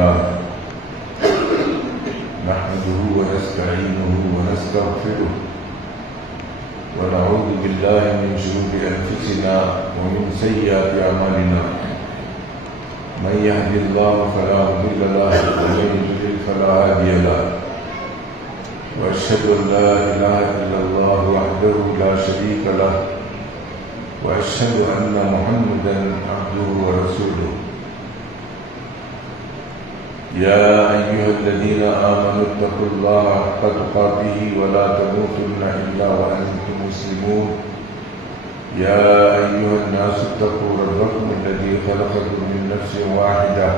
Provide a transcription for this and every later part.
لله نحمده ونستعينه ونستغفره ونعوذ بالله من شرور أنفسنا ومن سيئات أعمالنا من يهد الله فلا مضل له ومن يضلل فلا هادي له وأشهد أن لا إله إلا الله وحده لا شريك له وأشهد أن محمدا عبده ورسوله يا أيها الذين آمنوا اتقوا الله حق تقاته ولا تموتن إلا وأنتم مسلمون يا أيها الناس اتقوا ربكم الذي خلقكم من نفس واحدة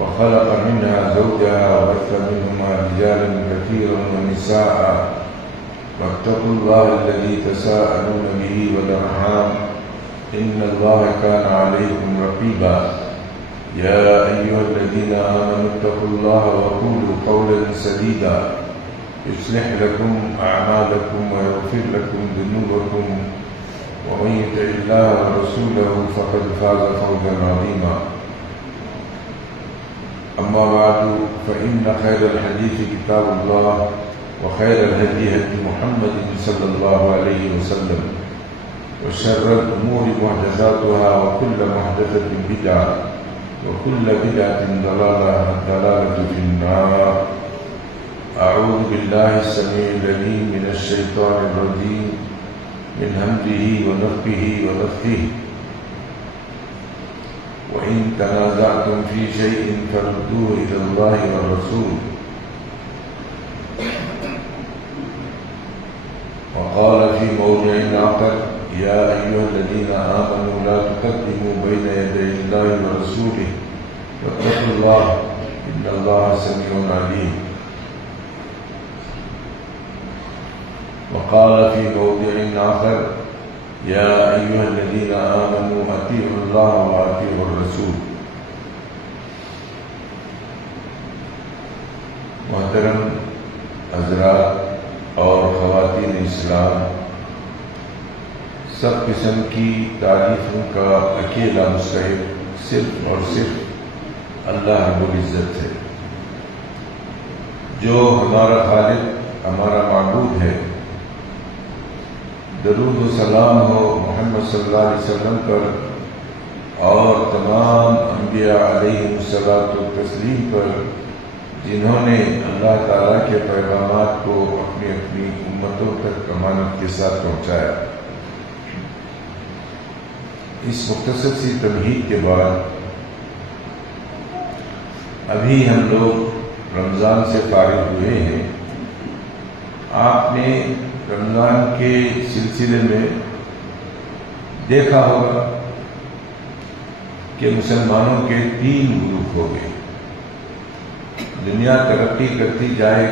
وخلق منها زوجها وبث منهما رجالا كثيرا ونساء واتقوا الله الذي تساءلون به والأرحام إن الله كان عليكم رقيبا يا أيها الذين آمنوا اتقوا الله وقولوا قولا سديدا يصلح لكم أعمالكم ويغفر لكم ذنوبكم ومن يطع الله ورسوله فقد فاز فوزا عظيما أما بعد فإن خير الحديث كتاب الله وخير الهدي هدي محمد صلى الله عليه وسلم وشر الأمور محدثاتها وكل محدثة بدعة وكل بدعة ضلالة الضلالة في النار. أعوذ بالله السميع العليم من الشيطان الرجيم من همزه ونفخه ونفثه وإن تنازعتم في شيء فردوه إلى الله والرسول وقال في موضع آخر يا أيها الذين آمنوا لا تقدموا بين يدي الله ورسوله واتقوا الله إن الله سميع عليم وقال في موضع آخر يا أيها الذين آمنوا أطيعوا الله وأطيعوا الرسول. محترم حضرات اور خواتین اسلام، سب قسم کی تعریفوں کا اکیلا مستحق صرف اور صرف اللہ رب العزت ہے، جو ہمارا خالق، ہمارا معبود ہے۔ درود و سلام ہو محمد صلی اللہ علیہ وسلم پر اور تمام انبیاء علیہ الصلاۃ والتسلیم پر، جنہوں نے اللہ تعالیٰ کے پیغامات کو اپنی اپنی امتوں تک امانت کے ساتھ پہنچایا۔ اس مختصر سی تمہید کے بعد ابھی ہم لوگ رمضان سے فارغ ہوئے ہیں۔ آپ نے رمضان کے سلسلے میں دیکھا ہوگا کہ مسلمانوں کے 3 گروپ ہو گئے۔ دنیا ترقی کرتی جائے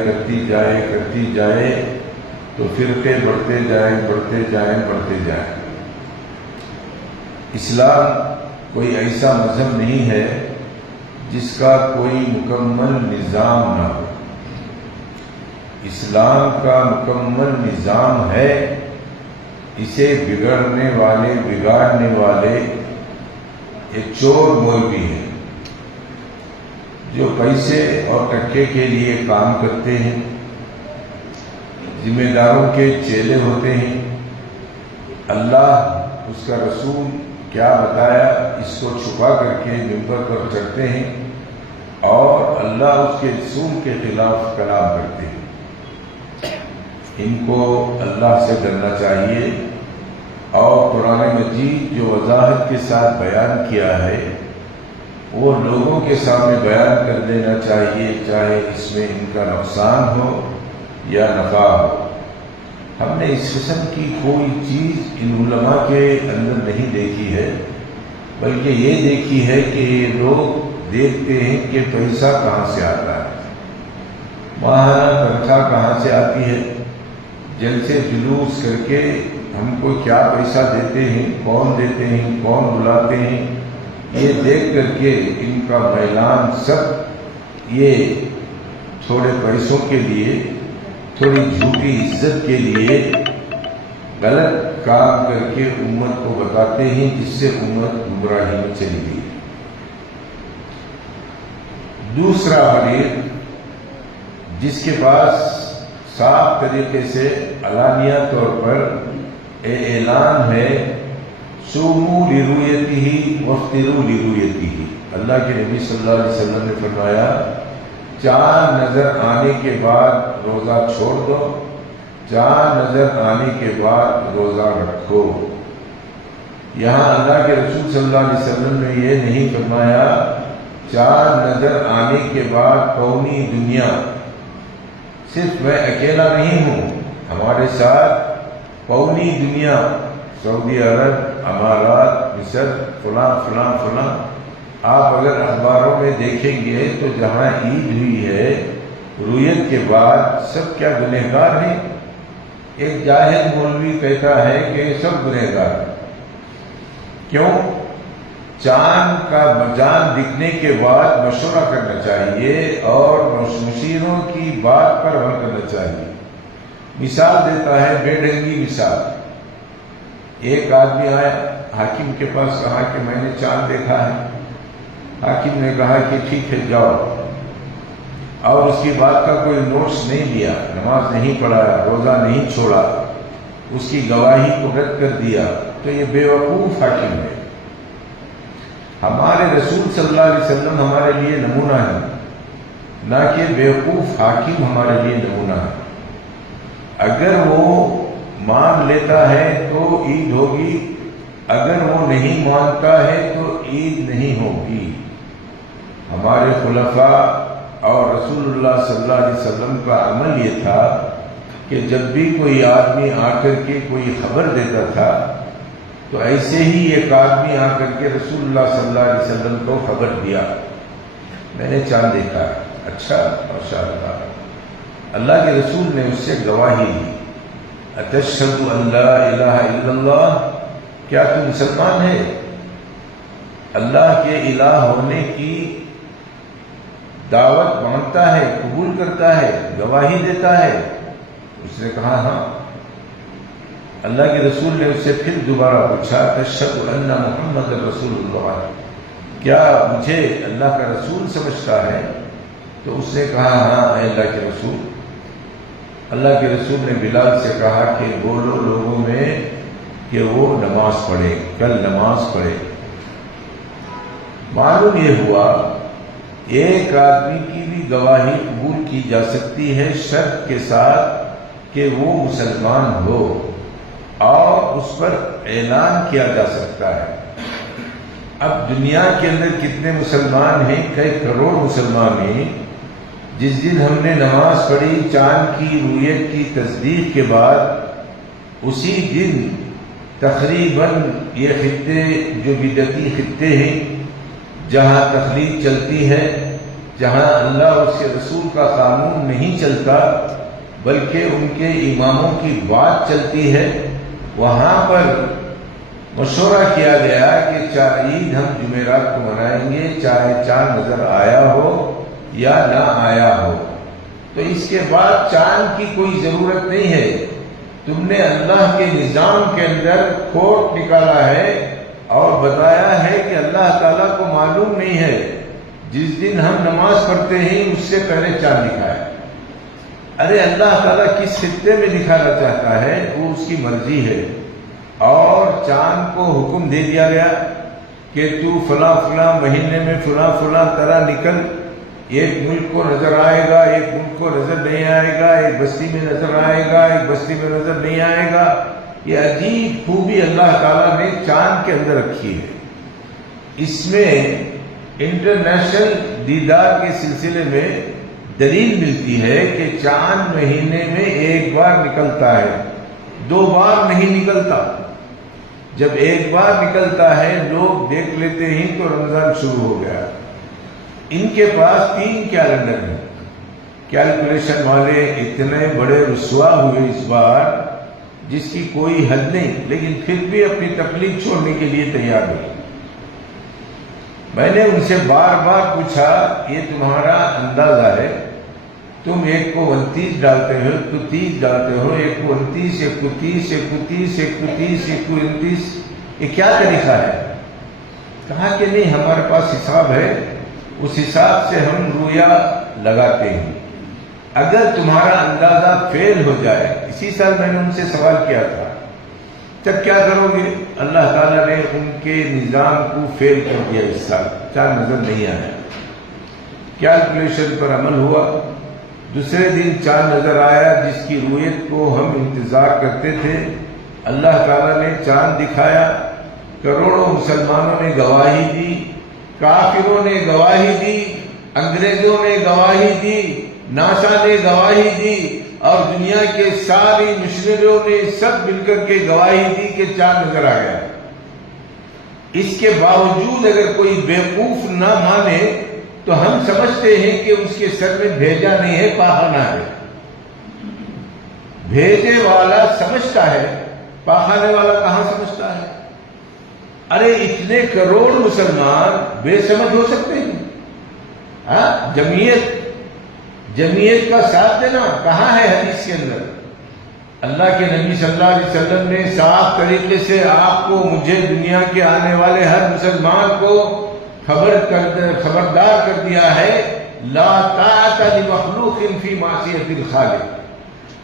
تو فرقے بڑھتے جائیں۔ اسلام کوئی ایسا مذہب نہیں ہے جس کا کوئی مکمل نظام نہ ہو۔ اسلام کا مکمل نظام ہے، اسے بگاڑنے والے ایک چور مولوی ہیں جو پیسے اور ٹکے کے لیے کام کرتے ہیں، ذمہ داروں کے چیلے ہوتے ہیں۔ اللہ، اس کا رسول کیا بتایا اس کو چھپا کر کے ممبر پر چڑھتے ہیں اور اللہ اس کے رسول کے خلاف کلام کرتے ہیں۔ ان کو اللہ سے ڈرنا چاہیے اور قرآن مجید جو وضاحت کے ساتھ بیان کیا ہے وہ لوگوں کے سامنے بیان کر دینا چاہیے، چاہے اس میں ان کا نقصان ہو یا نفع ہو۔ ہم نے اس قسم کی کوئی چیز ان علماء کے اندر نہیں دیکھی ہے، بلکہ یہ دیکھی ہے کہ لوگ دیکھتے ہیں کہ پیسہ کہاں سے آتا ہے، ماہانہ تنخواہ کہاں سے آتی ہے، جلسے جلوس کر کے ہم کو کیا پیسہ دیتے ہیں، کون دیتے ہیں، کون بلاتے ہیں، یہ دیکھ کر کے ان کا میلان سب یہ تھوڑے پیسوں کے لیے، تھوڑی جھوٹی عزت کے لیے غلط کام کر کے امت کو بتاتے ہیں، جس سے امت گمراہی میں چلی گئی۔ دوسرا فریق جس کے پاس صاف طریقے سے علانیہ طور پر اعلان ہے، صوموا لرؤیتہ وافطروا لرؤیتہ، اللہ کے نبی صلی اللہ علیہ وسلم نے فرمایا چاند نظر آنے کے بعد روزہ چھوڑ دو، چاند نظر آنے کے بعد روزہ رکھو۔ یہاں اللہ کے رسول صلی اللہ علیہ وسلم نے یہ نہیں فرمایا چاند نظر آنے کے بعد قومی دنیا، صرف میں اکیلا نہیں ہوں، ہمارے ساتھ قومی دنیا، سعودی عرب، امارات، مصر، فلاں فلاں فلاں۔ آپ اگر اخباروں میں دیکھیں گے تو جہاں عید ہوئی ہے رویت کے بعد سب کیا گنہگار ہیں؟ ایک جاہل مولوی کہتا ہے کہ سب گنہگار۔ کیوں؟ چاند کا چاند دکھنے کے بعد مشورہ کرنا چاہیے اور مشیروں کی بات پر عمل کرنا چاہیے۔ مثال دیتا ہے بے ڈنگی مثال۔ ایک آدمی آیا حاکم کے پاس، کہا کہ میں نے چاند دیکھا ہے۔ حاکم نے کہا کہ ٹھیک ہے جاؤ، اور اس کی بات کا کوئی نوٹس نہیں لیا، نماز نہیں پڑھایا، روزہ نہیں چھوڑا، اس کی گواہی کو رد کر دیا، تو یہ بے وقوف حاکم ہے۔ ہمارے رسول صلی اللہ علیہ وسلم ہمارے لیے نمونہ ہے، نہ کہ بیوقوف حاکم ہمارے لیے نمونہ ہے۔ اگر وہ مان لیتا ہے تو عید ہوگی، اگر وہ نہیں مانتا ہے تو عید نہیں ہوگی۔ ہمارے خلفاء اور رسول اللہ صلی اللہ علیہ وسلم کا عمل یہ تھا کہ جب بھی کوئی آدمی آ کر کے کوئی خبر دیتا تھا تو ایسے ہی ایک آدمی آ کر کے رسول اللہ صلی اللہ علیہ وسلم کو خبر دیا، میں نے چاند دیکھا ہے۔ اچھا، ماشاء اللہ۔ اللہ کے رسول نے اس سے گواہی دی، اتشہد ان لا الہ الا اللہ، کیا تو مسلمان ہے؟ اللہ کے الہ ہونے کی دعوت مانتا ہے، قبول کرتا ہے، گواہی دیتا ہے؟ اس نے کہا ہاں۔ اللہ کے رسول نے اس سے پھر دوبارہ پوچھا تشہد ان محمد رسول اللہ، کیا مجھے اللہ کا رسول سمجھتا ہے؟ تو اس نے کہا ہاں اے اللہ کے رسول۔ اللہ کے رسول نے بلال سے کہا کہ بولو لوگوں میں کہ وہ نماز پڑھے، کل نماز پڑھے۔ معلوم یہ ہوا ایک آدمی کی بھی گواہی قبول کی جا سکتی ہے شرط کے ساتھ کہ وہ مسلمان ہو، اور اس پر اعلان کیا جا سکتا ہے۔ اب دنیا کے اندر کتنے مسلمان ہیں؟ کئی کروڑ مسلمان ہیں۔ جس دن ہم نے نماز پڑھی چاند کی رؤیت کی تصدیق کے بعد، اسی دن تقریباً یہ خطے جو بدعتی خطے ہیں، جہاں تخلیق چلتی ہے، جہاں اللہ اور اس کے رسول کا قانون نہیں چلتا بلکہ ان کے اماموں کی بات چلتی ہے، وہاں پر مشورہ کیا گیا کہ چاہے عید ہم جمعرات کو منائیں گے، چاہے چاند نظر آیا ہو یا نہ آیا ہو۔ تو اس کے بعد چاند کی کوئی ضرورت نہیں ہے۔ تم نے اللہ کے نظام کے اندر کھوٹ نکالا ہے اور بتایا ہے کہ اللہ تعالیٰ کو معلوم نہیں ہے۔ جس دن ہم نماز پڑھتے ہیں اس سے پہلے چاند دکھا ہے۔ ارے اللہ تعالیٰ کس خطے میں دکھانا چاہتا ہے وہ اس کی مرضی ہے، اور چاند کو حکم دے دیا گیا کہ تو فلاں فلاں مہینے میں فلاں فلاں طرح نکل، ایک ملک کو نظر آئے گا، ایک ملک کو نظر نہیں آئے گا، ایک بستی میں نظر آئے گا، ایک بستی میں نظر نہیں آئے گا۔ یہ عجیب خوبی اللہ تعالیٰ نے چاند کے اندر رکھی ہے۔ اس میں انٹرنیشنل دیدار کے سلسلے میں دلیل ملتی ہے کہ چاند مہینے میں ایک بار نکلتا ہے، 2 بار نہیں نکلتا۔ جب ایک بار نکلتا ہے لوگ دیکھ لیتے ہیں تو رمضان شروع ہو گیا۔ ان کے پاس 3 کیلنڈر ہیں۔ کیلکولیشن والے اتنے بڑے رسوا ہوئے اس بار جس کی کوئی حد نہیں، لیکن پھر بھی اپنی تکلیف چھوڑنے کے لیے تیار نہیں۔ میں نے ان سے بار بار پوچھا یہ تمہارا اندازہ ہے، تم ایک کو 29 ڈالتے ہو، ایک کو 30 ڈالتے ہو، ایک کو 29، ایک کو 30، ایک کو 30، ایک کو 30، ایک کو 29، یہ کیا طریقہ ہے؟ کہا کہ نہیں ہمارے پاس حساب ہے، اس حساب سے ہم رویا لگاتے ہیں۔ اگر تمہارا اندازہ فیل ہو جائے، اسی سال میں نے ان سے سوال کیا تھا، تب کیا کرو گے؟ اللہ تعالیٰ نے ان کے نظام کو فیل کر دیا، اس سال چاند نظر نہیں آیا۔ کیلکولیشن پر عمل ہوا، دوسرے دن چاند نظر آیا جس کی رؤیت کو ہم انتظار کرتے تھے۔ اللہ تعالیٰ نے چاند دکھایا، کروڑوں مسلمانوں نے گواہی دی، کافروں نے گواہی دی، انگریزوں نے گواہی دی، ناسا نے گواہی دی، اور دنیا کے ساری مشنریوں نے سب مل کر کے گواہی دی کہ چاند نظر آ گیا۔ اس کے باوجود اگر کوئی بیوقوف نہ مانے تو ہم سمجھتے ہیں کہ اس کے سر میں بھیجا نہیں ہے، پاخانہ ہے۔ بھیجے والا سمجھتا ہے، پاخانے والا کہاں سمجھتا ہے؟ ارے اتنے کروڑ مسلمان بے سمجھ ہو سکتے ہیں؟ ہاں، جمعیت کا ساتھ دینا کہاں ہے حدیث کے اندر؟ اللہ کے نبی صلی اللہ علیہ وسلم نے صاف طریقے سے آپ کو، مجھے، دنیا کے آنے والے ہر مسلمان کو خبردار کر دیا ہے، لا طاعت لمخلوق فی معصیت الخالق۔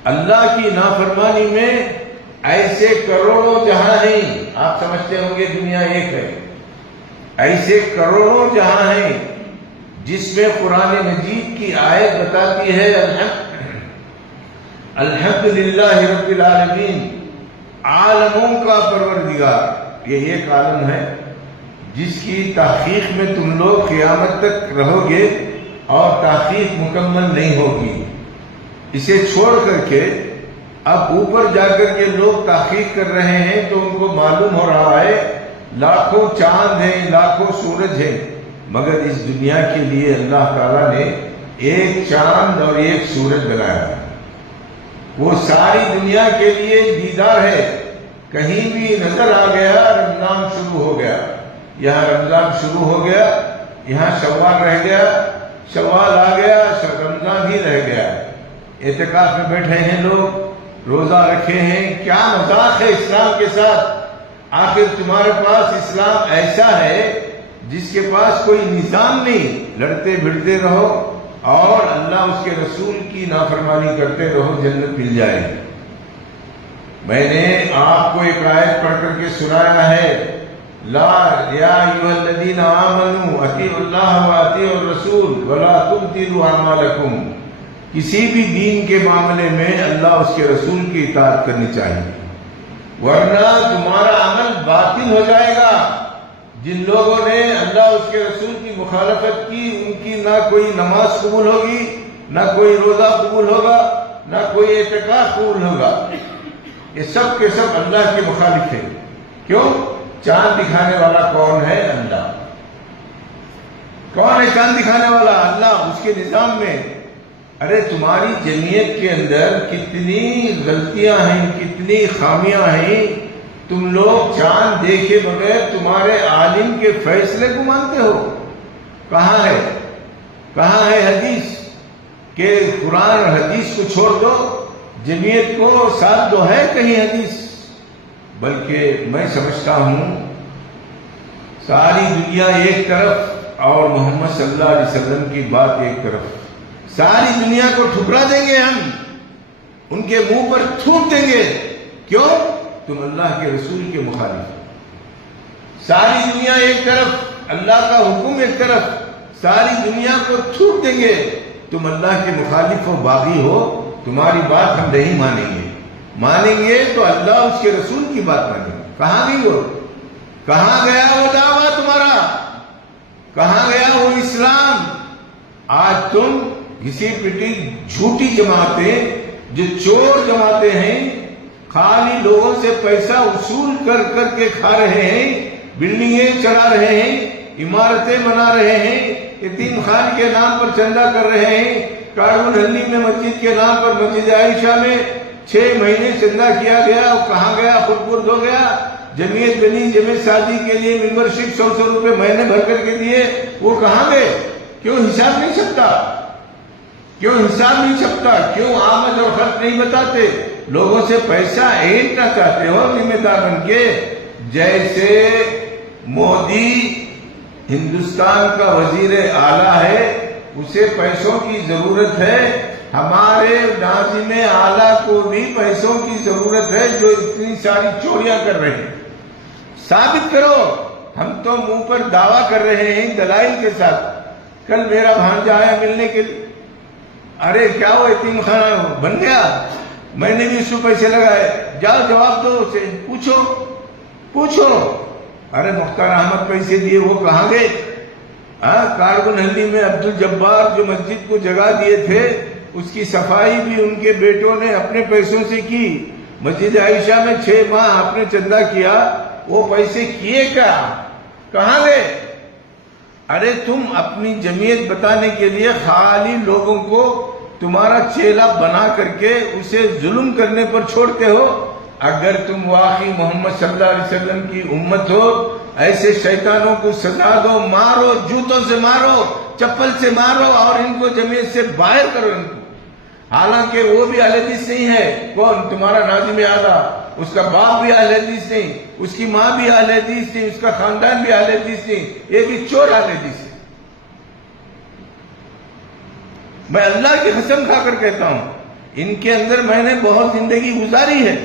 اللہ کی نافرمانی میں ایسے کروڑوں جہاں ہیں، آپ سمجھتے ہوں گے دنیا ایک ہے، ایسے کروڑوں جہاں ہیں جس میں قرآن مجید کی آیت بتاتی ہے الحمدللہ رب العالمین، عالموں کا پروردگار۔ یہ ایک عالم ہے جس کی تحقیق میں تم لوگ قیامت تک رہو گے اور تحقیق مکمل نہیں ہوگی۔ اسے چھوڑ کر کے اب اوپر جا کر کے لوگ تحقیق کر رہے ہیں تو ان کو معلوم ہو رہا ہے لاکھوں چاند ہیں، لاکھوں سورج ہیں، مگر اس دنیا کے لیے اللہ تعالیٰ نے ایک چاند اور ایک سورج بنایا ہے۔ وہ ساری دنیا کے لیے دیدار ہے۔ کہیں بھی نظر آ گیا رمضان شروع ہو گیا، یہاں رمضان شروع ہو گیا، یہاں شوال رہ گیا، شوال آ گیا، رمضان ہی رہ گیا۔ اعتکاف میں بیٹھے ہیں لوگ، روزہ رکھے ہیں، کیا مذاق ہے اسلام کے ساتھ؟ آخر تمہارے پاس اسلام ایسا ہے جس کے پاس کوئی نظام نہیں، لڑتے بھڑتے رہو اور اللہ اس کے رسول کی نافرمانی کرتے رہو، جنت مل جائے۔ میں نے آپ کو ایک آیت پڑھ کر کے سنایا ہے، لا یا ایھا الذین آمنوا اطیعوا اللہ واطیعوا الرسول ولا تبطلوا اعمالکم۔ کسی بھی دین کے معاملے میں اللہ اس کے رسول کی اطاعت کرنی چاہیے، ورنہ تمہارا عمل باطل ہو جائے گا۔ جن لوگوں نے اللہ اس کے رسول کی مخالفت کی، ان کی نہ کوئی نماز قبول ہوگی، نہ کوئی روزہ قبول ہوگا، نہ کوئی اعتکاف قبول ہوگا۔ یہ سب کے سب اللہ کے مخالف ہیں۔ کیوں؟ چاند دکھانے والا کون ہے؟ اللہ۔ کون ہے چاند دکھانے والا؟ اللہ۔ اس کے نظام میں ارے تمہاری جمعیت کے اندر کتنی غلطیاں ہیں، کتنی خامیاں ہیں، تم لوگ چاند دیکھے بغیر تمہارے عالم کے فیصلے کو مانتے ہو۔ کہاں ہے؟ کہاں ہے حدیث کہ قرآن اور حدیث کو چھوڑ دو، جمعیت کو ساتھ دو؟ ہے کہیں حدیث؟ بلکہ میں سمجھتا ہوں ساری دنیا ایک طرف اور محمد صلی اللہ علیہ وسلم کی بات ایک طرف، ساری دنیا کو ٹھکرا دیں گے ہم، ان کے منہ پر تھوک دیں گے۔ کیوں؟ تم اللہ کے رسول کے مخالف۔ ساری دنیا ایک طرف، اللہ کا حکم ایک طرف، ساری دنیا کو تھوک دیں گے۔ تم اللہ کے مخالف ہو، باغی ہو، تمہاری بات ہم نہیں مانیں گے۔ مانیں گے تو اللہ اس کے رسول کی بات مانیں گے۔ کہاں گئی ہو؟ کہاں گیا وہ دعویٰ تمہارا؟ کہاں گیا وہ اسلام؟ آج تم گھسی پٹی جھوٹی جماعتیں، جو چور جماعتیں ہیں، خالی لوگوں سے پیسہ وصول کر کر کے کھا رہے ہیں، بلڈنگیں چلا رہے ہیں، عمارتیں بنا رہے ہیں، یتیم خان کے نام پر چندہ کر رہے ہیں، کارون ہلی میں مسجد کے نام پر مسجد عائشہ میں 6 مہینے چندہ کیا گیا، وہ کہاں گیا؟ خود برد ہو گیا۔ جمعیت بنی، جمعیت شادی کے لیے ممبرشپ 100 روپے مہینے بھر کر کے دیے، وہ کہاں گئے؟ کیوں حساب نہیں چھپتا؟ کیوں حساب نہیں چھپتا؟ کیوں آمد اور خرچ نہیں بتاتے؟ لوگوں سے پیسہ اینٹنا چاہتے ہو ذمہ دار بن کے، جیسے مودی ہندوستان کا وزیر اعلیٰ ہے، اسے پیسوں کی ضرورت ہے، ہمارے ناظم اعلیٰ کو بھی پیسوں کی ضرورت ہے جو اتنی ساری چوریاں کر رہے ہیں۔ ثابت کرو۔ ہم تو منہ پر دعویٰ کر رہے ہیں دلائل کے ساتھ۔ کل میرا بھانجا آیا ملنے کے لیے، ارے کیا وہ یتیم خانہ بن گیا؟ میں نے بھی اس کو پیسے لگائے۔ جاؤ جواب دو اسے، پوچھو۔ ارے مختار احمد پیسے دیے، وہ کہاں گئے؟ کاربن ہلدی میں عبد الجبار جو مسجد کو جگہ دیے تھے، اس کی صفائی بھی ان کے بیٹوں نے اپنے پیسوں سے کی۔ مسجد عائشہ میں 6 ماہ آپ نے چندہ کیا، وہ پیسے کیے کیا؟ کہاں گئے؟ ارے تم اپنی جمعیت بتانے کے لیے خالی لوگوں کو تمہارا چیلا بنا کر کے اسے ظلم کرنے پر چھوڑتے ہو۔ اگر تم واقعی محمد صلی اللہ علیہ وسلم کی امت ہو، ایسے شیطانوں کو سزا دو، مارو، جوتوں سے مارو، چپل سے مارو، اور ان کو جمعیت سے باہر کرو ان کو۔ حالانکہ وہ بھی اہل حدیث نہیں ہے۔ کون؟ تمہارا ناظم اعلیٰ، اس کا باپ بھی اہل حدیث نہیں، اس کی ماں بھی اہل حدیث نہیں، اس کا خاندان بھی اہل حدیث نہیں، یہ بھی چور اہل حدیث ہے۔ میں اللہ کی قسم کھا کر کہتا ہوں، ان کے اندر میں نے بہت زندگی گزاری ہے۔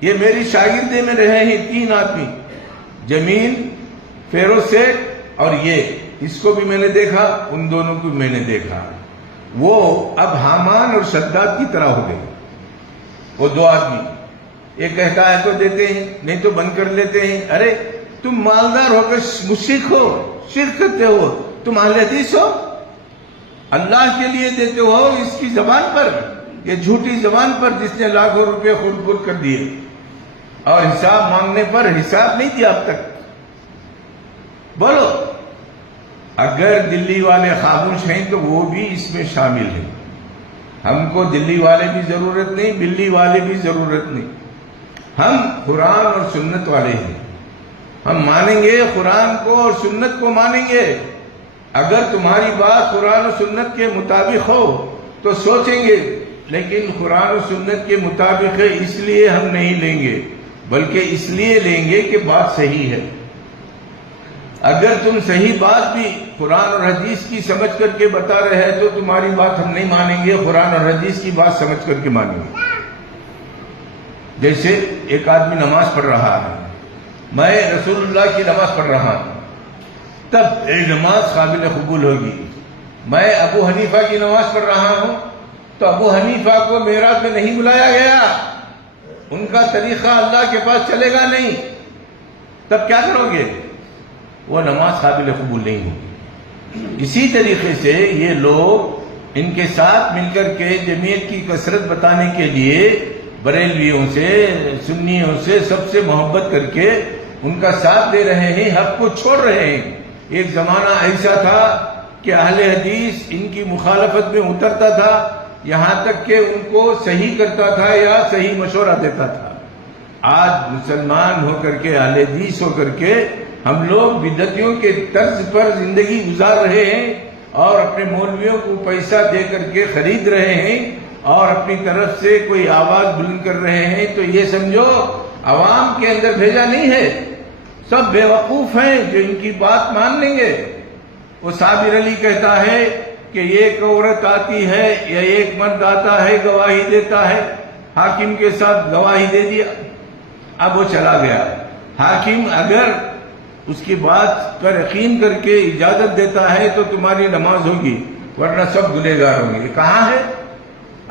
یہ میری شاگردے میں رہے ہیں 3 آدمی، جمیل، فیروز سیٹھ اور اس کو بھی میں نے دیکھا، ان دونوں کو میں نے دیکھا۔ وہ اب حامان اور شداد کی طرح ہو گئے۔ وہ 2 آدمی، ایک کہتا ہے تو دیتے ہیں، نہیں تو بند کر لیتے ہیں۔ ارے تم مالدار ہو کر مشرک ہو، شرک کرتے ہو، تم اہل حدیث ہو، اللہ کے لیے دیتے ہو اس کی زبان پر، یہ جھوٹی زبان پر جس نے لاکھوں روپے خود خود کر دیے، اور حساب مانگنے پر حساب نہیں دیا اب تک۔ بولو، اگر دلی والے خاموش ہیں تو وہ بھی اس میں شامل ہیں۔ ہم کو دلی والے بھی ضرورت نہیں، بلی والے بھی ضرورت نہیں، ہم قرآن اور سنت والے ہیں۔ ہم مانیں گے قرآن کو اور سنت کو مانیں گے۔ اگر تمہاری بات قرآن و سنت کے مطابق ہو تو سوچیں گے، لیکن قرآن و سنت کے مطابق ہے اس لیے ہم نہیں لیں گے، بلکہ اس لیے لیں گے کہ بات صحیح ہے۔ اگر تم صحیح بات بھی قرآن اور حدیث کی سمجھ کر کے بتا رہے ہیں تو تمہاری بات ہم نہیں مانیں گے، قرآن اور حدیث کی بات سمجھ کر کے مانیں گے۔ جیسے ایک آدمی نماز پڑھ رہا ہے، میں رسول اللہ کی نماز پڑھ رہا ہوں، تب یہ نماز قابل قبول ہوگی۔ میں ابو حنیفہ کی نماز پڑھ رہا ہوں تو ابو حنیفہ کو معراج میں نہیں بلایا گیا، ان کا طریقہ اللہ کے پاس چلے گا نہیں، تب کیا کرو گے؟ وہ نماز قابل قبول نہیں ہوگی۔ اسی طریقے سے یہ لوگ ان کے ساتھ مل کر کے جمعیت کی کثرت بتانے کے لیے بریلویوں سے، سنیوں سے، سب سے محبت کر کے ان کا ساتھ دے رہے ہیں، حق کو چھوڑ رہے ہیں۔ ایک زمانہ ایسا تھا کہ اہل حدیث ان کی مخالفت میں اترتا تھا، یہاں تک کہ ان کو صحیح کرتا تھا یا صحیح مشورہ دیتا تھا۔ آج مسلمان ہو کر کے، اہل حدیث ہو کر کے، ہم لوگ بدعتیوں کے طرز پر زندگی گزار رہے ہیں اور اپنے مولویوں کو پیسہ دے کر کے خرید رہے ہیں اور اپنی طرف سے کوئی آواز بلند کر رہے ہیں، تو یہ سمجھو عوام کے اندر بھیجا نہیں ہے، سب بے وقوف ہیں جو ان کی بات مان لیں گے۔ وہ صابر علی کہتا ہے کہ ایک عورت آتی ہے یا ایک مرد آتا ہے، گواہی دیتا ہے، حاکم کے ساتھ گواہی دے دیا، اب وہ چلا گیا۔ حاکم اگر اس کی بات پر یقین کر کے اجازت دیتا ہے تو تمہاری نماز ہوگی، ورنہ سب گنہگار ہوں گے۔ کہاں ہے؟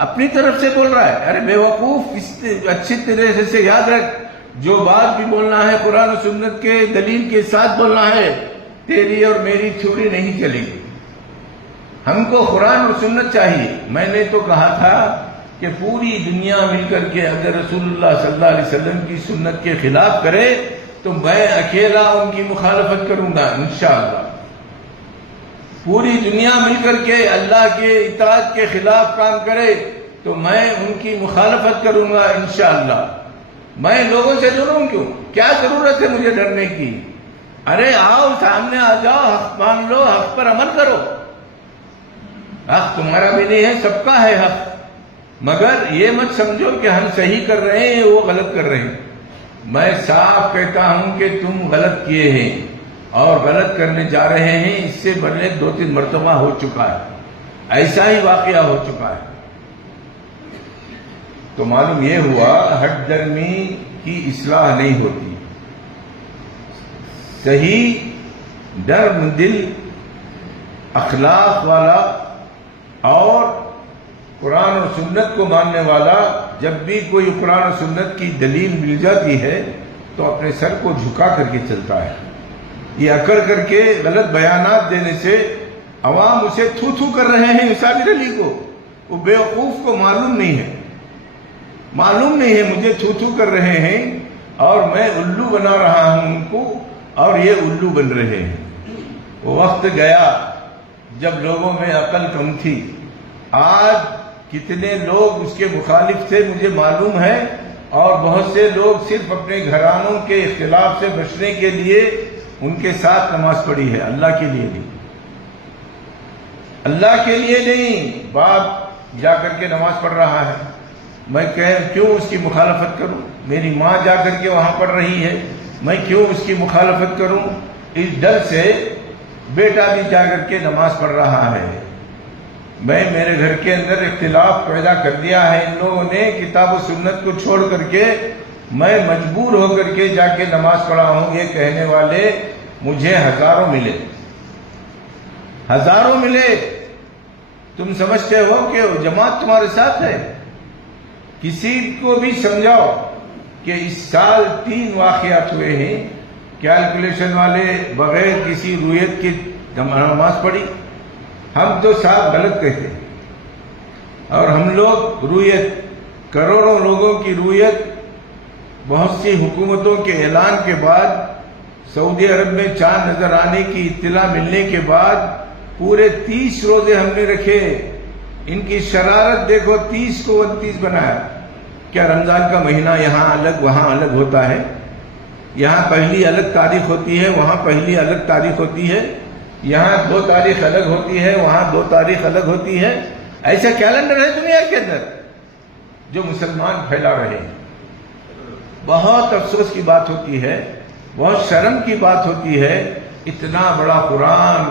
اپنی طرف سے بول رہا ہے۔ ارے بے وقوف، اچھی طرح سے یاد رکھ، جو بات بھی بولنا ہے قرآن و سنت کے دلیل کے ساتھ بولنا ہے، تیری اور میری تھیوری نہیں چلے گی۔ ہم کو قرآن اور سنت چاہیے۔ میں نے تو کہا تھا کہ پوری دنیا مل کر کے اگر رسول اللہ صلی اللہ علیہ وسلم کی سنت کے خلاف کرے تو میں اکیلا ان کی مخالفت کروں گا انشاءاللہ۔ پوری دنیا مل کر کے اللہ کے اطاعت کے خلاف کام کرے تو میں ان کی مخالفت کروں گا انشاءاللہ۔ میں لوگوں سے ڈروں کیوں؟ کیا ضرورت ہے مجھے ڈرنے کی؟ ارے آؤ، سامنے آ جاؤ، حق مان لو، حق پر عمل کرو۔ حق تمہارا بھی نہیں ہے، سب کا ہے حق، مگر یہ مت سمجھو کہ ہم صحیح کر رہے ہیں وہ غلط کر رہے ہیں۔ میں صاف کہتا ہوں کہ تم غلط کیے ہیں، اور غلط کرنے جا رہے ہیں، اس سے پہلے 2-3 مرتبہ ہو چکا ہے، ایسا ہی واقعہ ہو چکا ہے۔ تو معلوم یہ ہوا ہٹ درمی کی اصلاح نہیں ہوتی، صحیح نرم دل اخلاق والا اور قرآن اور سنت کو ماننے والا جب بھی کوئی قرآن اور سنت کی دلیل مل جاتی ہے تو اپنے سر کو جھکا کر کے چلتا ہے۔ یہ اکڑ کر کے غلط بیانات دینے سے عوام اسے تھو تھو کر رہے ہیں ثابر علی کو، وہ بیوقوف کو معلوم نہیں ہے مجھے تھو تھو کر رہے ہیں اور میں الو بنا رہا ہوں ان کو اور یہ الو بن رہے ہیں۔ وہ وقت گیا جب لوگوں میں عقل کم تھی، آج کتنے لوگ اس کے مخالف تھے مجھے معلوم ہے، اور بہت سے لوگ صرف اپنے گھرانوں کے اختلاف سے بچنے کے لیے ان کے ساتھ نماز پڑھی ہے، اللہ کے لیے نہیں، اللہ کے لیے نہیں۔ باپ جا کر کے نماز پڑھ رہا ہے، میں کیوں اس کی مخالفت کروں؟ میری ماں جا کر کے وہاں پڑھ رہی ہے، میں کیوں اس کی مخالفت کروں؟ اس ڈر سے بیٹا بھی جا کر کے نماز پڑھ رہا ہے۔ میں میرے گھر کے اندر اختلاف پیدا کر دیا ہے ان لوگوں نے، کتاب و سنت کو چھوڑ کر کے میں مجبور ہو کر کے جا کے نماز پڑھا ہوں۔ یہ کہنے والے مجھے ہزاروں ملے۔ تم سمجھتے ہو کہ جماعت تمہارے ساتھ ہے؟ کسی کو بھی سمجھاؤ کہ اس سال 3 واقعات ہوئے ہیں، کیلکولیشن والے بغیر کسی رویت کی نماز پڑھی۔ ہم تو صاحب غلط کہتے ہیں، اور ہم لوگ رویت، کروڑوں لوگوں کی رویت، بہت سی حکومتوں کے اعلان کے بعد، سعودی عرب میں چاند نظر آنے کی اطلاع ملنے کے بعد پورے 30 روزے ہم نے رکھے۔ ان کی شرارت دیکھو، 30 کو 29 بنایا۔ کیا رمضان کا مہینہ یہاں الگ وہاں الگ ہوتا ہے؟ یہاں پہلی الگ تاریخ ہوتی ہے، وہاں پہلی الگ تاریخ ہوتی ہے، یہاں 2 تاریخ الگ ہوتی ہے، وہاں 2 تاریخ الگ ہوتی ہے۔ ایسا کیلنڈر ہے دنیا کے اندر جو مسلمان پھیلا رہے ہیں۔ بہت افسوس کی بات ہوتی ہے، بہت شرم کی بات ہوتی ہے، اتنا بڑا قرآن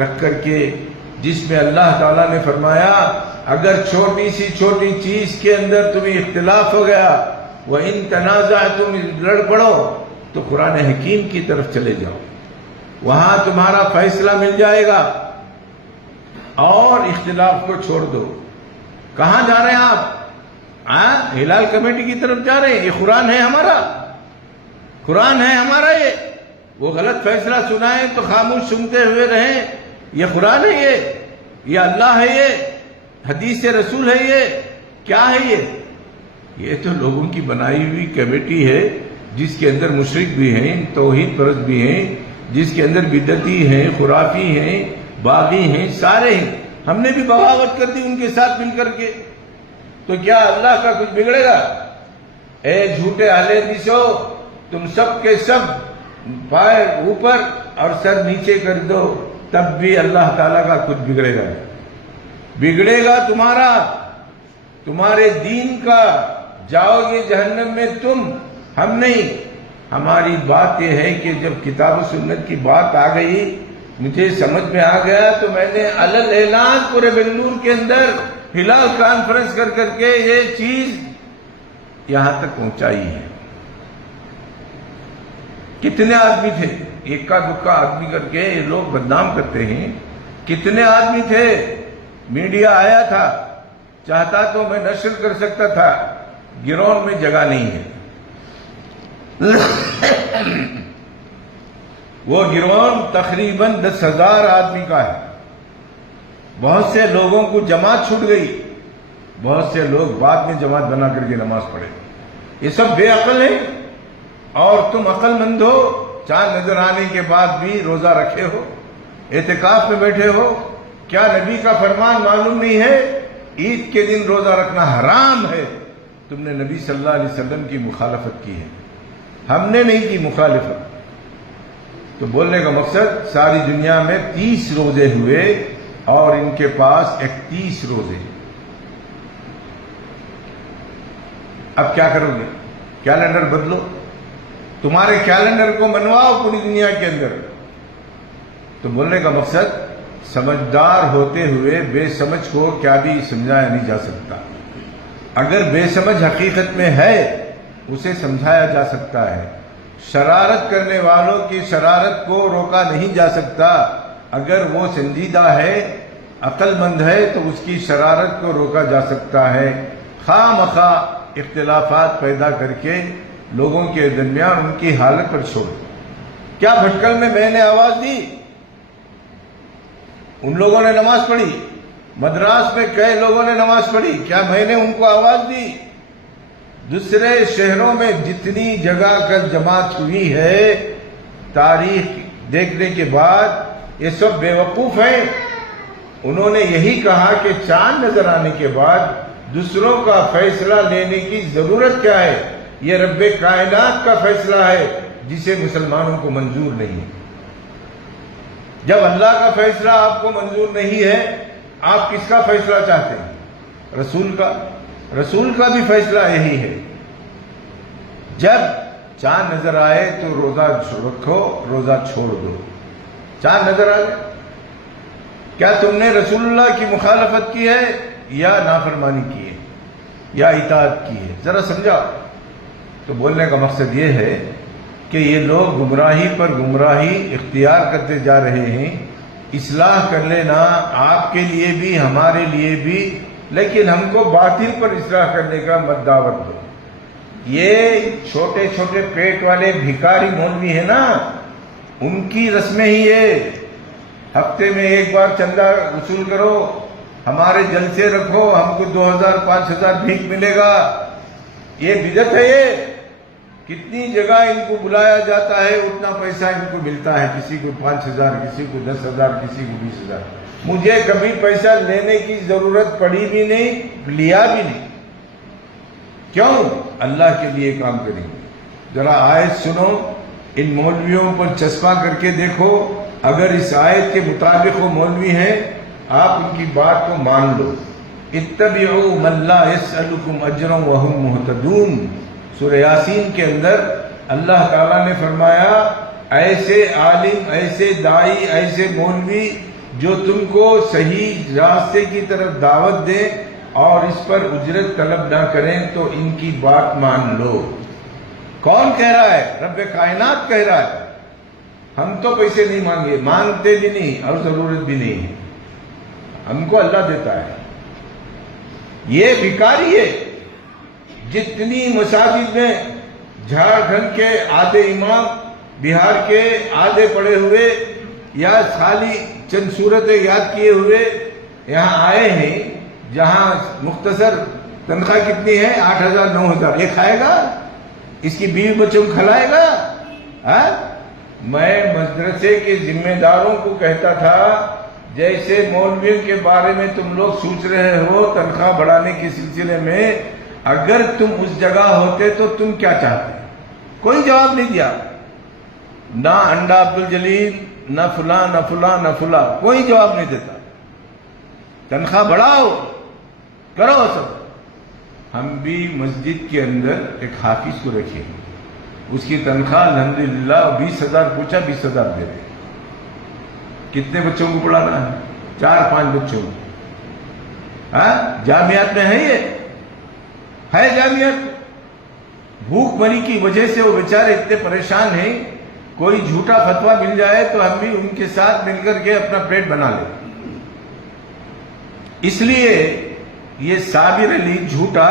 رکھ کر کے جس میں اللہ تعالیٰ نے فرمایا اگر چھوٹی سی چھوٹی چیز کے اندر تمہیں اختلاف ہو گیا، وَإِن تَنَازَعْتُمْ لڑ پڑو، تو قرآن حکیم کی طرف چلے جاؤ، وہاں تمہارا فیصلہ مل جائے گا، اور اختلاف کو چھوڑ دو۔ کہاں جا رہے ہیں آپ؟ ہلال کمیٹی کی طرف جا رہے ہیں؟ یہ قرآن ہے ہمارا، قرآن ہے ہمارا۔ وہ غلط فیصلہ سنائیں تو خاموش سنتے ہوئے رہیں، یہ قرآن ہے، یہ اللہ ہے، یہ حدیث رسول ہے، یہ کیا ہے؟ یہ تو لوگوں کی بنائی ہوئی کمیٹی ہے جس کے اندر مشرک بھی ہیں، توحید پرست بھی ہیں، جس کے اندر بدعتی ہیں، خرافی ہیں، باغی ہیں، سارے ہیں۔ ہم نے بھی بغاوت کر دی ان کے ساتھ مل کر کے، تو کیا اللہ کا کچھ بگڑے گا؟ اے جھوٹے اہل حدیثو، تم سب کے سب پائے اوپر اور سر نیچے کر دو، تب بھی اللہ تعالیٰ کا کچھ بگڑے گا تمہارا، تمہارے دین کا، جاؤ گے جہنم میں تم، ہم نہیں۔ ہماری بات یہ ہے کہ جب کتاب و سنت کی بات آ گئی، مجھے سمجھ میں آ گیا، تو میں نے علل اعلان پورے بنگلور کے اندر ہلال کانفرنس کر کر کے یہ چیز یہاں تک پہنچائی ہے۔ کتنے آدمی تھے؟ ایکا دکا آدمی کر کے یہ لوگ بدنام کرتے ہیں۔ کتنے آدمی تھے؟ میڈیا آیا تھا، چاہتا تو میں نشر کر سکتا تھا، گراؤنڈ میں جگہ نہیں ہے۔ وہ گراؤنڈ تقریباً 10,000 آدمی کا ہے۔ بہت سے لوگوں کو جماعت چھوٹ گئی، بہت سے لوگ بعد میں جماعت بنا کر کے نماز پڑھے۔ یہ سب بے عقل ہیں، اور تم عقل مند ہو، چاند نظر آنے کے بعد بھی روزہ رکھے ہو، اعتکاف میں بیٹھے ہو۔ کیا نبی کا فرمان معلوم نہیں ہے عید کے دن روزہ رکھنا حرام ہے؟ تم نے نبی صلی اللہ علیہ وسلم کی مخالفت کی ہے، ہم نے نہیں کی مخالفت۔ تو بولنے کا مقصد ساری دنیا میں 30 روزے ہوئے اور ان کے پاس 31 روزے۔ اب کیا کرو گے؟ کیلنڈر بدلو، تمہارے کیلنڈر کو منواؤ پوری دنیا کے اندر، تو بولنے کا مقصد سمجھدار ہوتے ہوئے بے سمجھ کو کیا بھی سمجھایا نہیں جا سکتا. اگر بے سمجھ حقیقت میں ہے اسے سمجھایا جا سکتا ہے. شرارت کرنے والوں کی شرارت کو روکا نہیں جا سکتا. اگر وہ سنجیدہ ہے، عقل مند ہے تو اس کی شرارت کو روکا جا سکتا ہے. خواہ مخواہ اختلافات پیدا کر کے لوگوں کے درمیان ان کی حالت پر چھوڑ. کیا بھٹکل میں نے آواز دی؟ ان لوگوں نے نماز پڑھی. مدراس میں کئی لوگوں نے نماز پڑھی. کیا میں نے ان کو آواز دی؟ دوسرے شہروں میں جتنی جگہ کا جماعت ہوئی ہے، تاریخ دیکھنے کے بعد یہ سب بے وقوف ہیں. انہوں نے یہی کہا کہ چاند نظر آنے کے بعد دوسروں کا فیصلہ لینے کی ضرورت کیا ہے؟ یہ رب کائنات کا فیصلہ ہے جسے مسلمانوں کو منظور نہیں. جب اللہ کا فیصلہ آپ کو منظور نہیں ہے، آپ کس کا فیصلہ چاہتے ہیں؟ رسول کا. رسول کا بھی فیصلہ یہی ہے. جب چاند نظر آئے تو روزہ رکھو، روزہ چھوڑ دو. چاند نظر آئے، کیا تم نے رسول اللہ کی مخالفت کی ہے یا نافرمانی کی ہے یا اطاعت کی ہے؟ ذرا سمجھا. تو بولنے کا مقصد یہ ہے کہ یہ لوگ گمراہی پر گمراہی اختیار کرتے جا رہے ہیں. اصلاح کر لینا آپ کے لیے بھی ہمارے لیے بھی، لیکن ہم کو باطل پر اصلاح کرنے کا مت دعوت دو. یہ چھوٹے چھوٹے پیٹ والے بھکاری مولوی ہیں نا، ان کی رسمیں ہی یہ. ہفتے میں ایک بار چندہ وصول کرو، ہمارے جلسے رکھو، ہم کو 2000 5000 بھیک ملے گا. یہ بدعت ہے. یہ کتنی جگہ ان کو بلایا جاتا ہے، اتنا پیسہ ان کو ملتا ہے. کسی کو 5000، کسی کو 10,000، کسی کو 20,000. مجھے کبھی پیسہ لینے کی ضرورت پڑی بھی نہیں، لیا بھی نہیں. کیوں؟ اللہ کے لیے کام کریں. ذرا آیت سنو، ان مولویوں پر چسپاں کر کے دیکھو. اگر اس آیت کے مطابق وہ مولوی ہیں، آپ ان کی بات کو مان لو. اتبعوا من لا يسألكم اجرا وهم مهتدون. سورہ یاسین کے اندر اللہ تعالیٰ نے فرمایا، ایسے عالم، ایسے دائی، ایسے مولوی جو تم کو صحیح راستے کی طرف دعوت دیں اور اس پر اجرت طلب نہ کریں تو ان کی بات مان لو. کون کہہ رہا ہے؟ رب کائنات کہہ رہا ہے. ہم تو پیسے نہیں مانگے، مانگتے بھی نہیں اور ضرورت بھی نہیں ہے. ہم کو اللہ دیتا ہے. یہ بھکاری ہے. جتنی مساجد میں جھارکھنڈ کے آدھے امام، بہار کے آدھے پڑھے ہوئے یا خالی چند صورتیں یاد کیے ہوئے یہاں آئے ہیں، جہاں مختصر تنخواہ کتنی ہے؟ 8,000 9,000. یہ کھائے گا؟ اس کی بیوی بچوں کو کھلائے گا؟ میں مدرسے کے ذمہ داروں کو کہتا تھا، جیسے مولویوں کے بارے میں تم لوگ سوچ رہے ہو تنخواہ بڑھانے کے سلسلے میں، اگر تم اس جگہ ہوتے تو تم کیا چاہتے؟ کوئی جواب نہیں دیا. نہ انڈا عبد الجلیل، نہ فلاں نہ فلاں نہ فلاں، کوئی جواب نہیں دیتا. تنخواہ بڑھاؤ، کرو سب. ہم بھی مسجد کے اندر ایک حافظ کو رکھے، اس کی تنخواہ الحمدللہ 20,000 پوچھا 20,000 دے رہے. کتنے بچوں کو پڑھانا ہے؟ 4-5 بچوں کو. جامعات میں ہے، یہ ہے جامعات. بھوک مری کی وجہ سے وہ بیچارے اتنے پریشان ہیں. کوئی جھوٹا فتویٰ مل جائے تو ہم بھی ان کے ساتھ مل کر کے اپنا پیٹ بنا لیں. اس لیے یہ صابر علی جھوٹا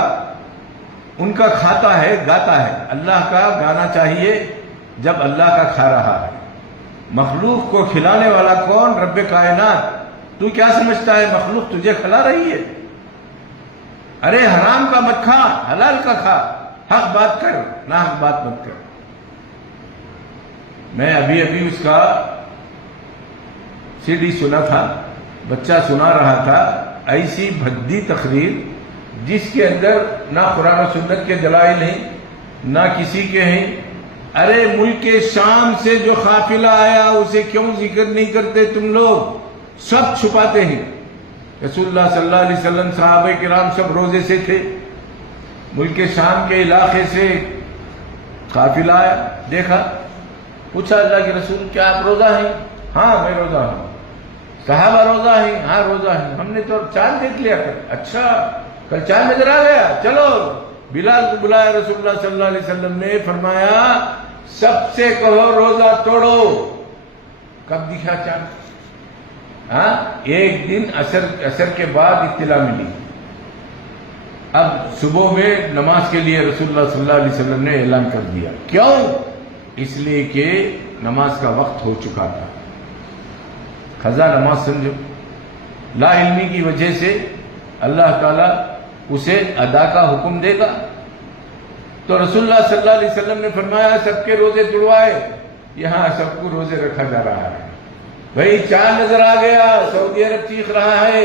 ان کا کھاتا ہے، گاتا ہے. اللہ کا گانا چاہیے جب اللہ کا کھا رہا ہے. مخلوق کو کھلانے والا کون؟ رب کائنات. تو کیا سمجھتا ہے مخلوق تجھے کھلا رہی ہے؟ ارے حرام کا مت کھا، حلال کا کھا. حق بات کر، ناحق بات مت کر. میں ابھی اس کا سی ڈی سنا تھا، بچہ سنا رہا تھا. ایسی بھدی تقریر جس کے اندر نہ قرآن و سنت کے دلائل ہیں نہ کسی کے ہیں. ارے ملک شام سے جو قافلہ آیا اسے کیوں ذکر نہیں کرتے تم لوگ؟ سب چھپاتے ہیں. رسول اللہ صلی اللہ علیہ وسلم، صحابہ کرام سب روزے سے تھے. ملک شام کے علاقے سے قافلہ آیا، دیکھا، پوچھا اللہ کے رسول کیا آپ روزہ ہیں؟ ہاں میں روزہ ہوں. صحابہ روزہ ہیں؟ ہاں روزہ ہیں. ہم نے تو چاند دیکھ لیا کل. اچھا کل چاند نظر آ گیا, چلو. بلال کو بلایا رسول اللہ صلی اللہ علیہ وسلم نے, فرمایا سب سے کہو روزہ توڑو. کب دکھا چاند؟ ہاں ایک دن عصر کے بعد اطلاع ملی. اب صبح میں نماز کے لیے رسول اللہ صلی اللہ علیہ وسلم نے اعلان کر دیا. کیوں؟ اس لیے کہ نماز کا وقت ہو چکا تھا. قضا نماز سمجھو, لا علمی کی وجہ سے اللہ تعالیٰ اسے ادا کا حکم دے گا. تو رسول اللہ صلی اللہ علیہ وسلم نے فرمایا سب کے روزے توڑوائے. یہاں سب کو روزے رکھا جا رہا ہے. بھائی چاند نظر آ گیا, سعودی عرب چیخ رہا ہے,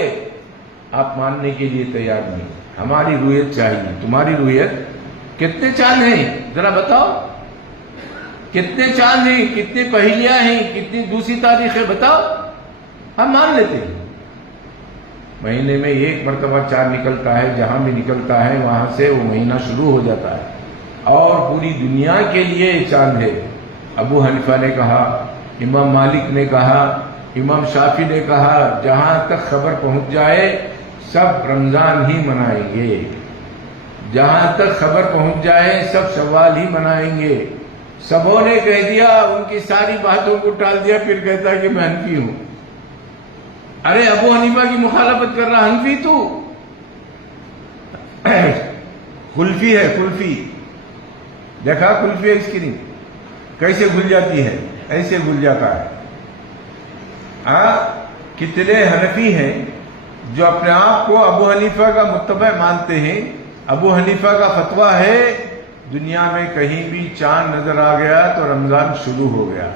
آپ ماننے کے لیے تیار نہیں. ہماری رویت چاہیے. تمہاری رویت کتنے چاند ہیں ذرا بتاؤ, کتنے چاند ہیں, کتنی پہیلیاں ہیں, کتنی دوسری تاریخیں بتاؤ, ہم مان لیتے ہیں. مہینے میں ایک مرتبہ چاند نکلتا ہے, جہاں بھی نکلتا ہے وہاں سے وہ مہینہ شروع ہو جاتا ہے, اور پوری دنیا کے لیے چاند ہے. ابو حنیفہ نے کہا, امام مالک نے کہا, امام شافعی نے کہا, جہاں تک خبر پہنچ جائے سب رمضان ہی منائیں گے. جہاں تک خبر پہنچ جائے سب شوال ہی منائیں گے. سبوں نے کہہ دیا, ان کی ساری باتوں کو ٹال دیا, پھر کہتا ہے کہ میں حنفی ہوں. ارے ابو حنیفہ کی مخالفت کر رہا, حنفی تو کلفی ہے. کلفی دیکھا, کلفی ہے اسکرین کیسے گھل جاتی ہے, ایسے گھل جاتا ہے. کتنے حنفی ہیں جو اپنے آپ کو ابو حنیفہ کا متبع مانتے ہیں. ابو حنیفہ کا فتویٰ ہے دنیا میں کہیں بھی چاند نظر آ گیا تو رمضان شروع ہو گیا.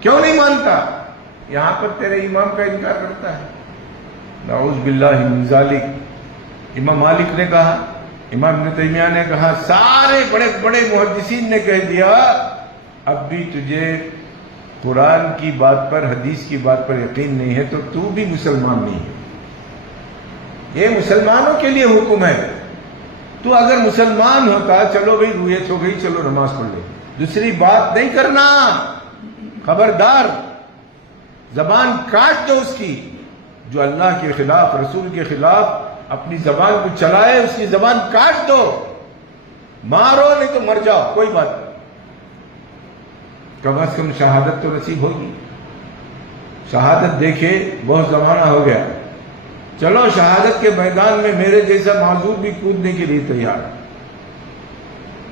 کیوں نہیں مانتا؟ یہاں پر تیرے امام کا انکار کرتا ہے. نعوذ باللہ من ذالک. امام مالک نے کہا, امام ابن تیمیہ نے کہا, سارے بڑے بڑے محدثین نے کہہ دیا, اب بھی تجھے قرآن کی بات پر, حدیث کی بات پر یقین نہیں ہے تو بھی مسلمان نہیں ہے. یہ مسلمانوں کے لیے حکم ہے. تو اگر مسلمان ہوتا, چلو بھئی رویت ہو گئی, چلو نماز پڑھ لے, دوسری بات نہیں کرنا. خبردار, زبان کاٹ دو اس کی. جو اللہ کے خلاف, رسول کے خلاف اپنی زبان کو چلائے, اس کی زبان کاٹ دو. مارو نہیں تو مر جاؤ, کوئی بات نہیں. کم از کم شہادت تو نصیب ہوگی. شہادت دیکھے بہت زمانہ ہو گیا, چلو شہادت کے میدان میں میرے جیسا معذور بھی کودنے کے لیے تیار.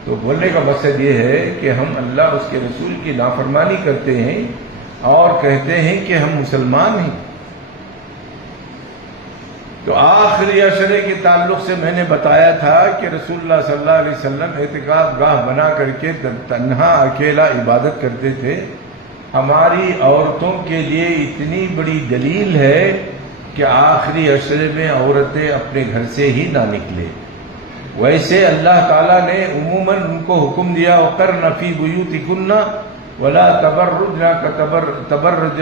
تو بولنے کا مقصد یہ ہے کہ ہم اللہ, اس کے رسول کی نافرمانی کرتے ہیں اور کہتے ہیں کہ ہم مسلمان ہیں. تو آخری عشرے کے تعلق سے میں نے بتایا تھا کہ رسول اللہ صلی اللہ علیہ وسلم اعتکاف گاہ بنا کر کے تنہا اکیلا عبادت کرتے تھے. ہماری عورتوں کے لیے اتنی بڑی دلیل ہے کہ آخری عشرے میں عورتیں اپنے گھر سے ہی نہ نکلے. ویسے اللہ تعالیٰ نے عموماً ان کو حکم دیا, وَقَرْنَ فِي بُيُوتِكُنَّ وَلَا تَبَرُّجْنَ تَبَرُّجِ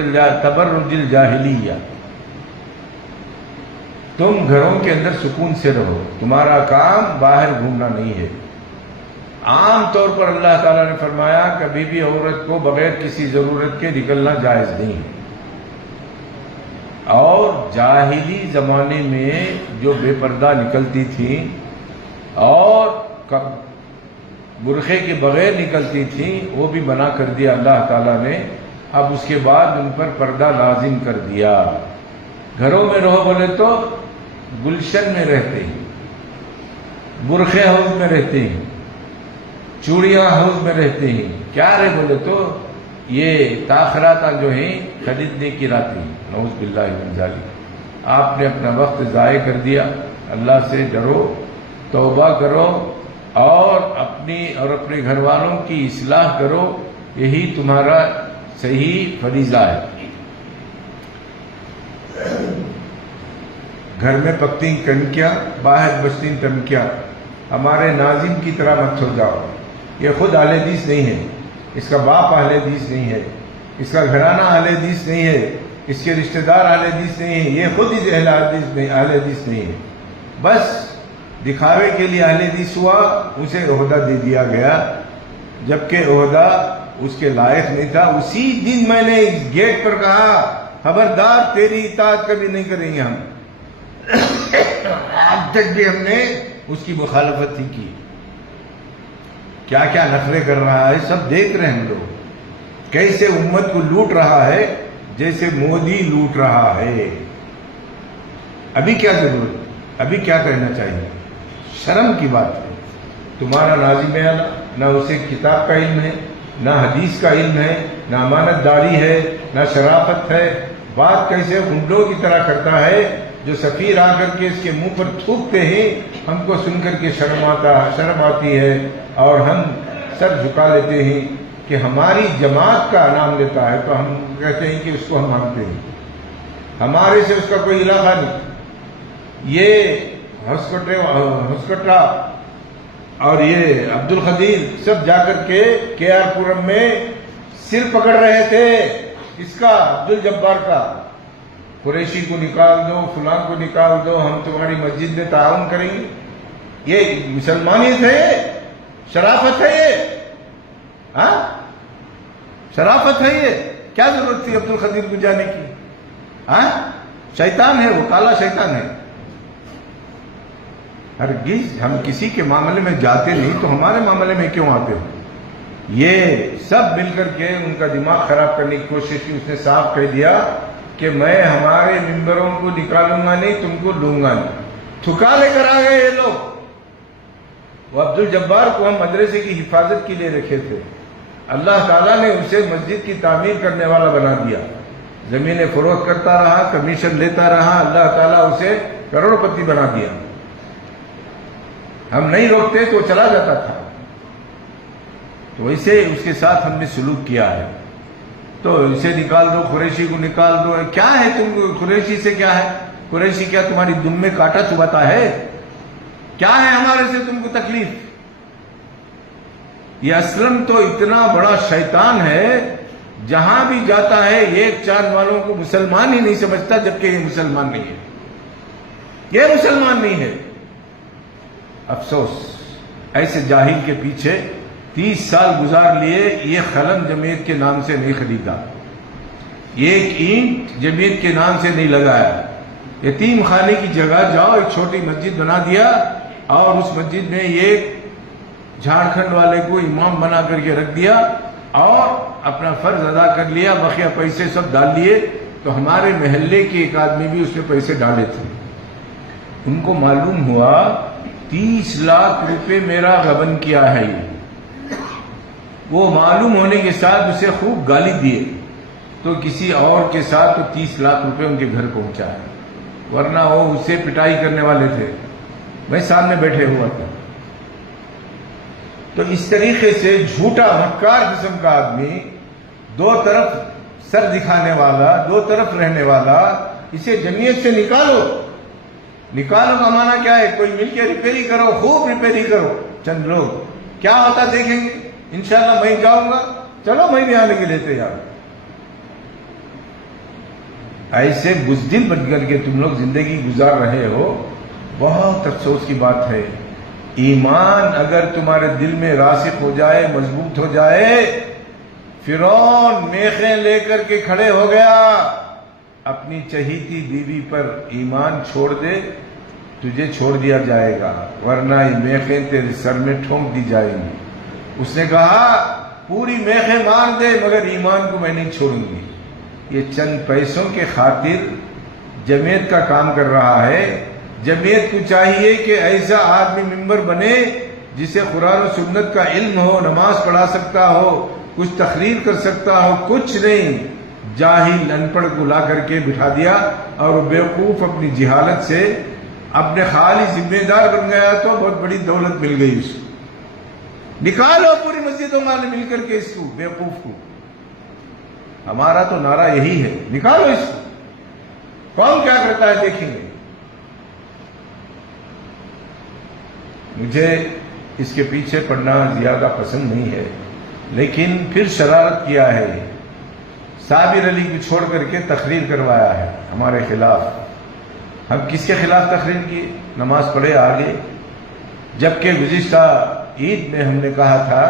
الْجَاهِلِيَّةِ. تم گھروں کے اندر سکون سے رہو, تمہارا کام باہر گھومنا نہیں ہے. عام طور پر اللہ تعالیٰ نے فرمایا کبھی بھی عورت کو بغیر کسی ضرورت کے نکلنا جائز نہیں. اور جاہلی زمانے میں جو بے پردہ نکلتی تھیں اور برقعے کے بغیر نکلتی تھیں, وہ بھی منع کر دیا اللہ تعالیٰ نے. اب اس کے بعد ان پر پردہ لازم کر دیا. گھروں میں رہو بولے تو گلشن میں رہتے ہیں, برقعے ہاؤس میں رہتے ہیں, چوڑیاں ہاؤس میں رہتے ہیں. کیا رہے بولے تو یہ تاخراتا جو ہیں خریدنے کی راتی. نعوذ باللہ من ذالک. آپ نے اپنا وقت ضائع کر دیا. اللہ سے ڈرو, توبہ کرو اور اپنی اور اپنے گھر والوں کی اصلاح کرو. یہی تمہارا صحیح فریضہ ہے. گھر میں پکتی کنکیاں, باہر بجتی ٹمکیاں. ہمارے ناظم کی طرح مت ہو جاؤ. یہ خود اہل حدیث نہیں ہے, اس کا باپ اہل حدیث نہیں ہے, اس کا گھرانہ اہل حدیث نہیں ہے, اس کے رشتہ دار اہل حدیث نہیں ہے, یہ خود ہی اہل حدیث نہیں ہے. بس دکھاوے کے لیے اہل حدیث ہوا, اسے عہدہ دے دیا گیا, جبکہ عہدہ اس کے لائق نہیں تھا. اسی دن میں نے اس گیٹ پر کہا خبردار تیری اطاعت کبھی نہیں کریں گے ہم. آج تک بھی ہم نے اس کی مخالفت ہی کی. کیا کیا نخرے کر رہا ہے سب دیکھ رہے ہیں ہم لوگ. کیسے امت کو لوٹ رہا ہے جیسے مودی لوٹ رہا ہے. ابھی کیا ضرورت, ابھی کیا کہنا چاہیے؟ شرم کی بات ہے. تمہارا ناظم اعلیٰ نہ اسے کتاب کا علم ہے, نہ حدیث کا علم ہے, نہ امانت داری ہے, نہ شرافت ہے. بات کیسے ہنڈوں کی طرح کرتا ہے جو سفیر آ کر کے اس کے منہ پر تھوکتے ہیں. ہم کو سن کر کے شرم آتی ہے اور ہم سر جھکا لیتے ہیں کہ ہماری جماعت کا نام لیتا ہے تو ہم کہتے ہیں کہ اس کو ہم مانتے ہیں. ہمارے سے اس کا کوئی علاقہ نہیں. یہ ہسکٹرا اور یہ عبد القدیر سب جا کر کے آر پورم میں سر پکڑ رہے تھے اس کا, عبد الجبار کا. قریشی کو نکال دو, فلاں کو نکال دو, ہم تمہاری مسجد میں تعاون کریں گے. یہ مسلمانیت ہے, شرافت ہے یہ, ہاں شرافت ہے یہ. کیا ضرورت تھی عبد القدیر کو جانے کی؟ ہاں شیطان ہے وہ, کالا شیطان ہے. ہرگز ہم کسی کے معاملے میں جاتے نہیں تو ہمارے معاملے میں کیوں آتے ہو؟ یہ سب مل کر کے ان کا دماغ خراب کرنے کی کوشش کی. اس نے صاف کہہ دیا کہ میں ہمارے ممبروں کو نکالوں گا نہیں, تم کو لوں گا نہیں. تھکا لے کر آ گئے یہ لوگ. وہ عبد الجبار کو ہم مدرسے کی حفاظت کے لیے رکھے تھے. اللہ تعالیٰ نے اسے مسجد کی تعمیر کرنے والا بنا دیا. زمینیں فروخت کرتا رہا, کمیشن لیتا رہا, اللہ تعالیٰ اسے کروڑ پتی بنا دیا. ہم نہیں روکتے تو چلا جاتا تھا. تو اسے اس کے ساتھ ہم نے سلوک کیا ہے. تو اسے نکال دو, قریشی کو نکال دو. کیا ہے تم قریشی سے, کیا ہے قریشی؟ کیا تمہاری دم میں کانٹا چبھاتا ہے؟ کیا ہے ہمارے سے تم کو تکلیف؟ یہ اسلم تو اتنا بڑا شیطان ہے, جہاں بھی جاتا ہے ایک چاند والوں کو مسلمان ہی نہیں سمجھتا, جبکہ یہ مسلمان نہیں ہے. یہ مسلمان نہیں ہے. افسوس, ایسے جاہل کے پیچھے 30 سال گزار لیے. یہ خلم جمعیت کے نام سے نہیں خریدا, ایک اینٹ جمعیت کے نام سے نہیں لگایا. یتیم خانے کی جگہ جاؤ, ایک چھوٹی مسجد بنا دیا اور اس مسجد میں ایک جھارکھنڈ والے کو امام بنا کر کے رکھ دیا اور اپنا فرض ادا کر لیا. بقیہ پیسے سب ڈال لیے. تو ہمارے محلے کے ایک آدمی بھی اس میں پیسے ڈالے تھے. ان کو معلوم ہوا 30 لاکھ روپے میرا غبن کیا ہے. وہ معلوم ہونے کے ساتھ اسے خوب گالی دیے, تو کسی اور کے ساتھ تو 30 لاکھ روپے ان کے گھر پہنچا ہے. ورنہ وہ اسے پٹائی کرنے والے تھے. میں سامنے بیٹھے ہوا تھا. تو اس طریقے سے جھوٹا مکار قسم کا آدمی, دو طرف سر دکھانے والا, دو طرف رہنے والا, اسے جمعیت سے نکالو. نکالو کا معنی کیا ہے؟ کوئی مل کے ریپیری کرو, خوب ریپیری کرو. چند لوگ کیا ہوتا دیکھیں گے. انشاءاللہ میں جاؤں گا, چلو میں بھی آنے کے لیے تیار. ایسے بزدل بن کر کے تم لوگ زندگی گزار رہے ہو. بہت افسوس کی بات ہے. ایمان اگر تمہارے دل میں راسخ ہو جائے, مضبوط ہو جائے. فرعون میخیں لے کر کے کھڑے ہو گیا, اپنی چہیتی بیوی پر ایمان چھوڑ دے, تجھے چھوڑ دیا جائے گا, ورنہ یہ میخیں تیرے سر میں ٹھونک دی جائیں گی. اس نے کہا پوری میخیں مار دے مگر ایمان کو میں نہیں چھوڑوں گی. یہ چند پیسوں کے خاطر جمعیت کا کام کر رہا ہے. جمعیت کو چاہیے کہ ایسا آدمی ممبر بنے جسے قرآن و سنت کا علم ہو, نماز پڑھا سکتا ہو, کچھ تقریر کر سکتا ہو. کچھ نہیں, جاہل ان پڑھ کو لا کر کے بٹھا دیا اور بیوقوف اپنی جہالت سے اپنے خالی ذمہ دار بن گیا. تو بہت بڑی دولت مل گئی اس کو. نکالو پوری مسجدوں والے مل کر کے اس کو, بیوقوف کو. ہمارا تو نعرہ یہی ہے, نکالو اس کو. کون کیا کرتا ہے دیکھیں گے. مجھے اس کے پیچھے پڑنا زیادہ پسند نہیں ہے, لیکن پھر شرارت کیا ہے. صابر علی کو چھوڑ کر کے تقریر کروایا ہے ہمارے خلاف. ہم کس کے خلاف تقریر کی؟ نماز پڑھے آگے. جبکہ گزشتہ عید میں ہم نے کہا تھا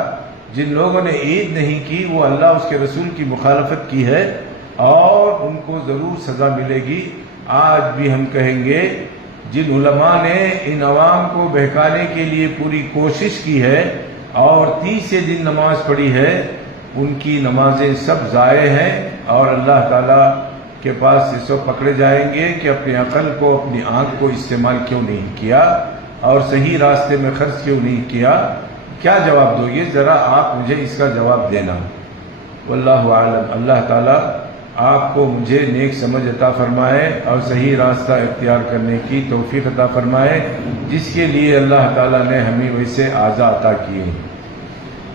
جن لوگوں نے عید نہیں کی وہ اللہ اس کے رسول کی مخالفت کی ہے اور ان کو ضرور سزا ملے گی۔ آج بھی ہم کہیں گے جن علماء نے ان عوام کو بہکانے کے لیے پوری کوشش کی ہے اور 30 دن نماز پڑھی ہے، ان کی نمازیں سب ضائع ہیں اور اللہ تعالیٰ کے پاس سے سب پکڑے جائیں گے کہ اپنی عقل کو، اپنی آنکھ کو استعمال کیوں نہیں کیا اور صحیح راستے میں خرچ کیوں نہیں کیا۔ کیا جواب دو گے؟ ذرا آپ مجھے اس کا جواب دینا۔ واللہ اعلم۔ اللہ تعالیٰ آپ کو مجھے نیک سمجھ عطا فرمائے اور صحیح راستہ اختیار کرنے کی توفیق عطا فرمائے، جس کے لیے اللہ تعالیٰ نے ہمیں ویسے اعضاء عطا کیے،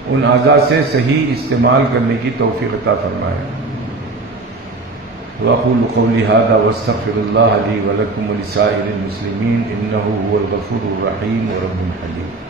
ان اعضاء سے صحیح استعمال کرنے کی توفیق عطا فرمائے۔ وأقول قولي هذا واستغفر الله لي ولكم ولسائر المسلمين إنه هو الغفور الرحيم ورب حليم۔